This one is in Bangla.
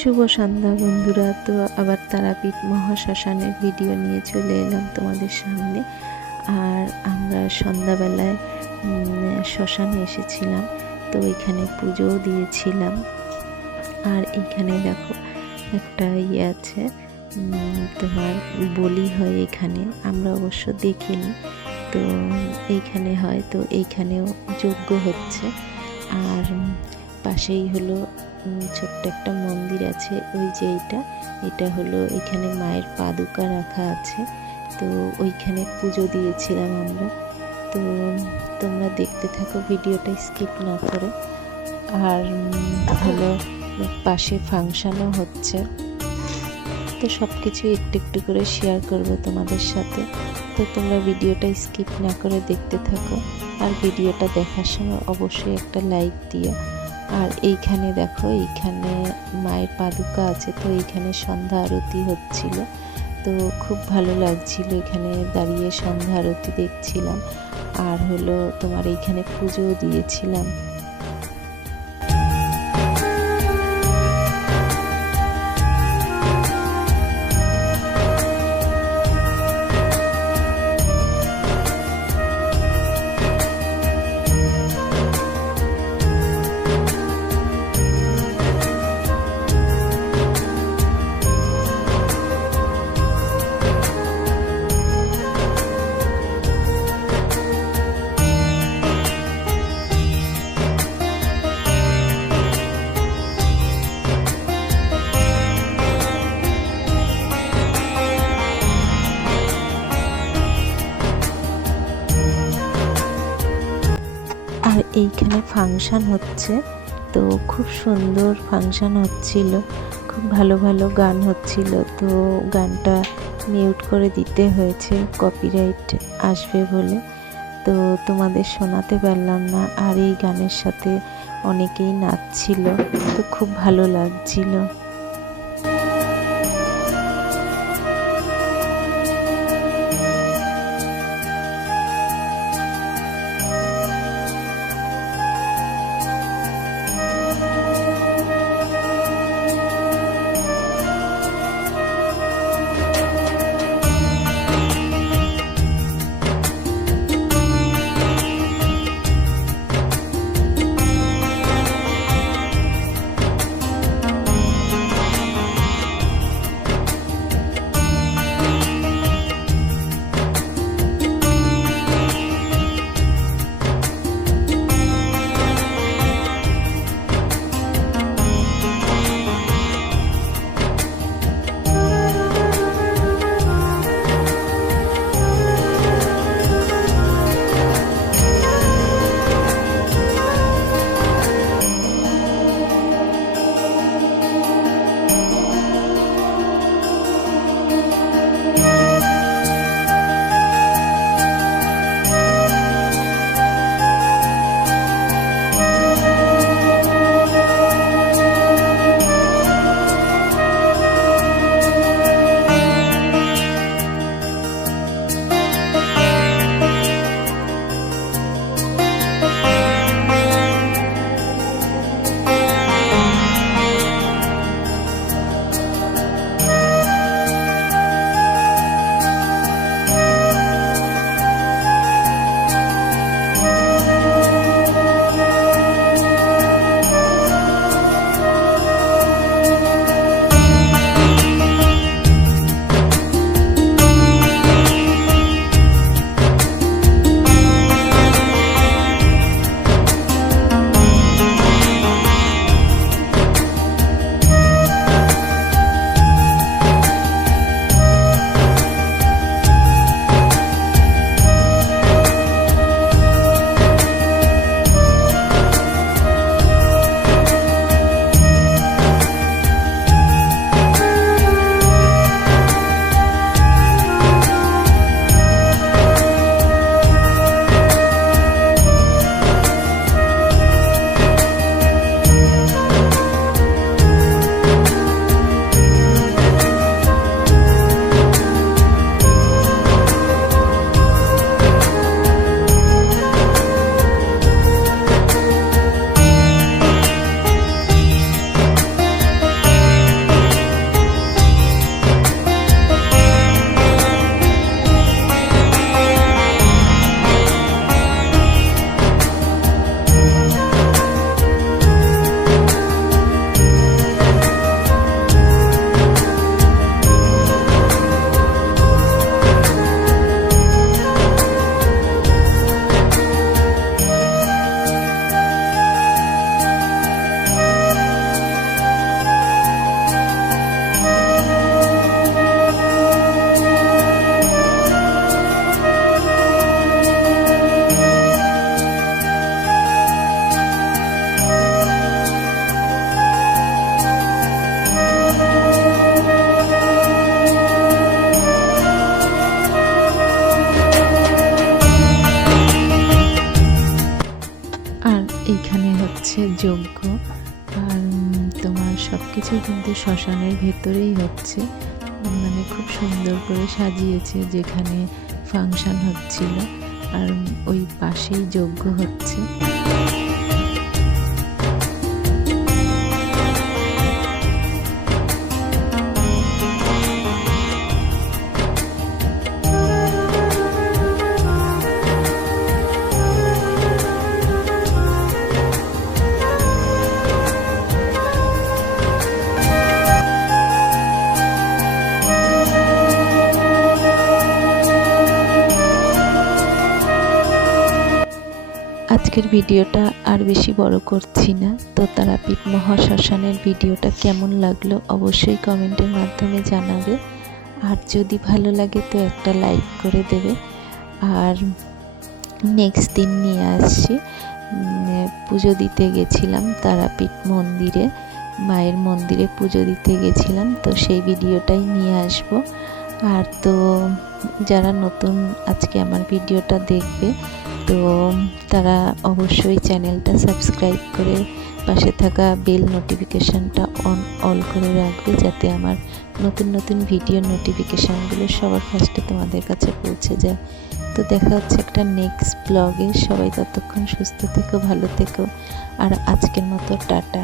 শুভ সন্ধ্যা বন্ধুরা। তো আবার তারাপীঠ মহাশ্মশানের ভিডিও নিয়ে চলে এলাম তোমাদের সামনে। আর আমরা সন্ধ্যাবেলায় শ্মশানে এসেছিলাম। তো এখানে পুজোও দিয়েছিলাম। আর এখানে দেখো, একটা ইয়ে আছে তোমার বলি হয় এখানে। আমরা অবশ্য দেখিনি। তো এইখানে হয়, তো এইখানেও যজ্ঞ হচ্ছে। আর পাশেই হলো ছোট্ট একটা মন্দির আছে, ওই যে এটা এটা হলো এখানে মায়ের পাদুকা রাখা আছে। তো ওইখানে পুজো দিয়েছিলাম আমরা। তো তোমরা দেখতে থাকো, ভিডিওটা স্কিপ না করে। আর হলো পাশে ফাংশানও হচ্ছে। তো সব কিছু একটু একটু করে শেয়ার করব তোমাদের সাথে। তো তোমরা ভিডিওটা স্কিপ না করে দেখতে থাকো। আর ভিডিওটা দেখার সময় অবশ্যই একটা লাইক দিও। আর এইখানে দেখো, এইখানে মায়ের পাদুকা আছে, তো এইখানে সন্ধ্যা আরতি হচ্ছিল। তো খুব ভালো লাগছিল এখানে দাঁড়িয়ে সন্ধ্যা আরতি দেখছিলাম। আর হলো তোমার এইখানে পুজোও দিয়েছিলাম। এইখানে ফাংশান হচ্ছে। তো খুব সুন্দর ফাংশান হচ্ছিল। খুব ভালো ভালো গান হচ্ছিল। তো গানটা মিউট করে দিতে হয়েছে। কপিরাইট আসবে বলে। তো তোমাদের শোনাতে পারলাম না। আর এই গানের সাথে অনেকেই নাচছিল। তো খুব ভালো লাগছিল। যজ্ঞ আর তোমার সব কিছু কিন্তু শ্মশানের ভেতরেই হচ্ছে। মানে খুব সুন্দর করে সাজিয়েছে যেখানে ফাংশন হচ্ছিল। আর ওই পাশেই যজ্ঞ হচ্ছে। আজকের ভিডিওটা আর বেশি বড় করছি না। তো তারাপীঠ মহাশ্মশানের ভিডিওটা কেমন লাগল অবশ্যই কমেন্টের মাধ্যমে জানাবে। আর যদি ভালো লাগে তো একটা লাইক করে দেবে। আর নেক্সট দিন নিয়ে আসছি। পুজো দিতে গেছিলাম তারাপীঠ মন্দিরে, মায়ের মন্দিরে পুজো দিতে গেছিলাম। তো সেই ভিডিওটাই নিয়ে আসব। আর তো যারা নতুন আজকে আমার ভিডিওটা দেখবে তো তারা অবশ্যই চ্যানেলটা সাবস্ক্রাইব করে পাশে থাকা বেল নোটিফিকেশানটা অন, অল করে রাখবে যাতে আমার নতুন নতুন ভিডিও নোটিফিকেশানগুলো সবার ফার্স্টে তোমাদের কাছে পৌঁছে যায়। তো দেখা হচ্ছে একটা নেক্সট ব্লগে সবাই ততক্ষণ সুস্থ থেকো, ভালো থেকো। আর আজকের মতো টাটা।